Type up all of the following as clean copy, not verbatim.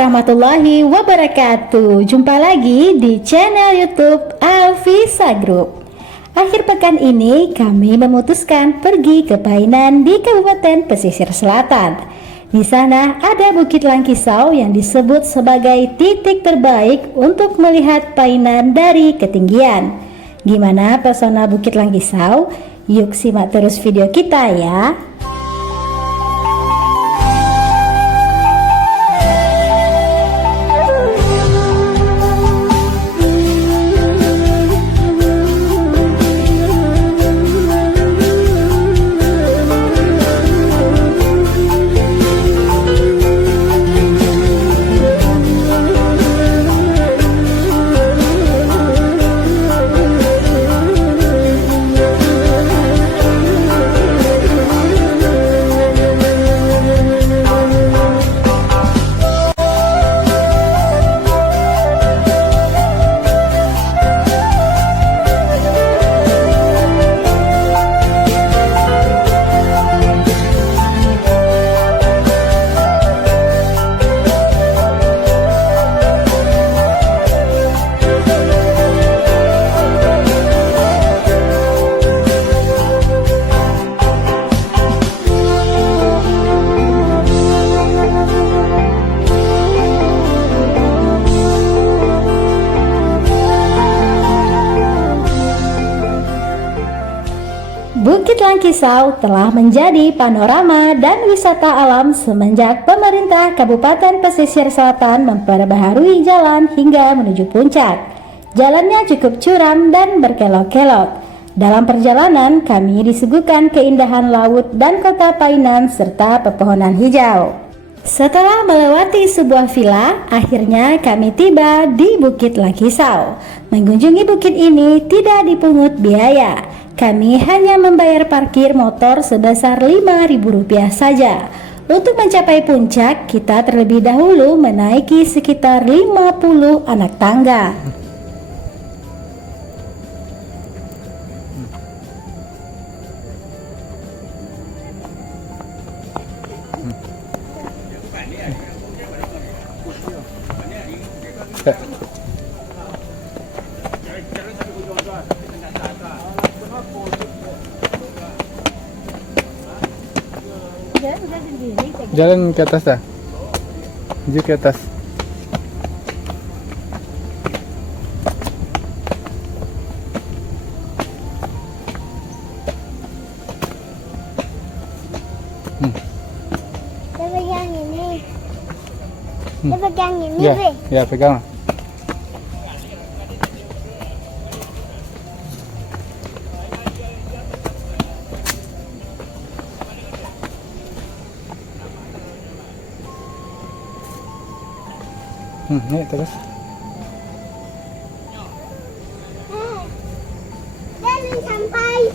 warahmatullahi wabarakatuh. Jumpa lagi di channel YouTube Alfisa Group. Akhir pekan ini kami memutuskan pergi ke Painan di Kabupaten Pesisir Selatan. Di sana ada Bukit Langkisau yang disebut sebagai titik terbaik untuk melihat Painan dari ketinggian. Gimana pesona Bukit Langkisau? Yuk simak terus video kita ya. Bukit Langkisau telah menjadi panorama dan wisata alam semenjak pemerintah Kabupaten Pesisir Selatan memperbaharui jalan hingga menuju puncak. Jalannya cukup curam dan berkelok-kelok. Dalam perjalanan kami disuguhkan keindahan laut dan kota Painan serta pepohonan hijau. Setelah melewati sebuah villa, akhirnya kami tiba di Bukit Langkisau. Mengunjungi bukit ini tidak dipungut biaya. Kami hanya membayar parkir motor sebesar Rp5.000 saja. Untuk mencapai puncak, kita terlebih dahulu menaiki sekitar 50 anak tangga. Jalan ke atas dah. Menuju ke atas. Dia pegang ini. Dia pegang ini, Ya, Be. ya pegang. Naik terus. Dia belum sampai.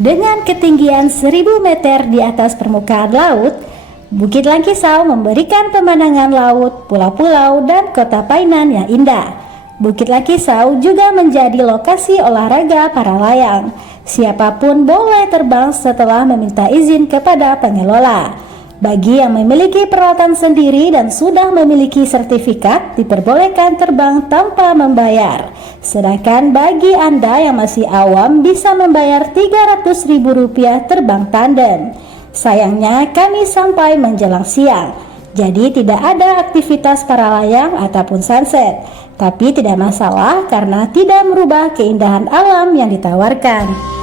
Dengan ketinggian 1000 meter di atas permukaan laut, Bukit Langkisau memberikan pemandangan laut, pulau-pulau, dan kota Painan yang indah. Bukit Langkisau juga menjadi lokasi olahraga para layang. Siapapun boleh terbang setelah meminta izin kepada pengelola. Bagi yang memiliki peralatan sendiri dan sudah memiliki sertifikat, diperbolehkan terbang tanpa membayar. Sedangkan bagi Anda yang masih awam bisa membayar Rp300.000 terbang tandem. Sayangnya kami sampai menjelang siang, jadi tidak ada aktivitas para layang ataupun sunset. Tapi tidak masalah karena tidak merubah keindahan alam yang ditawarkan.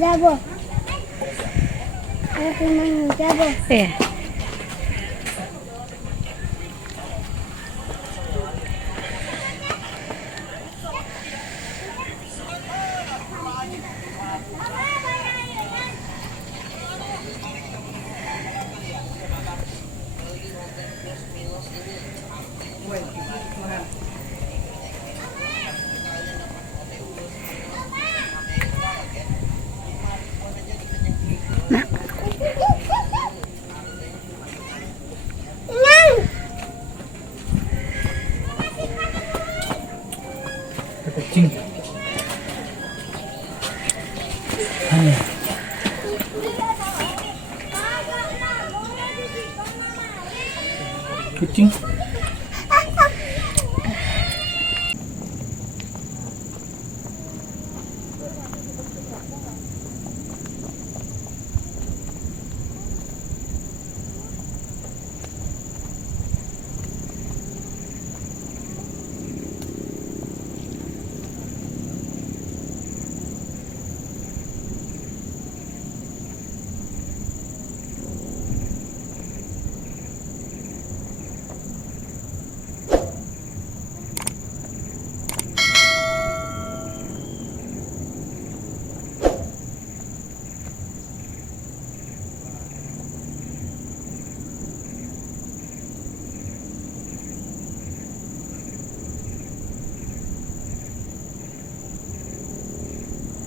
Jabo. Aku mau jabo. Iya. Kucing. Kucing.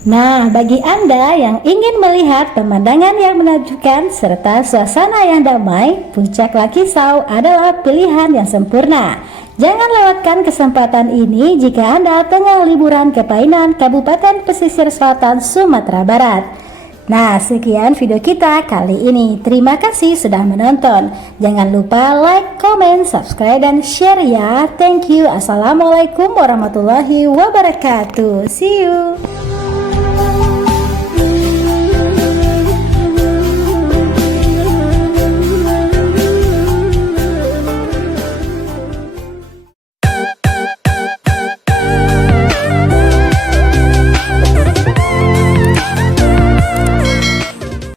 Nah, bagi Anda yang ingin melihat pemandangan yang menakjubkan serta suasana yang damai, Puncak Langkisau adalah pilihan yang sempurna. Jangan lewatkan kesempatan ini jika Anda tengah liburan ke Painan, Kabupaten Pesisir Selatan, Sumatera Barat. Nah, sekian video kita kali ini. Terima kasih sudah menonton. Jangan lupa like, comment, subscribe, dan share ya. Thank you. Assalamualaikum warahmatullahi wabarakatuh. See you.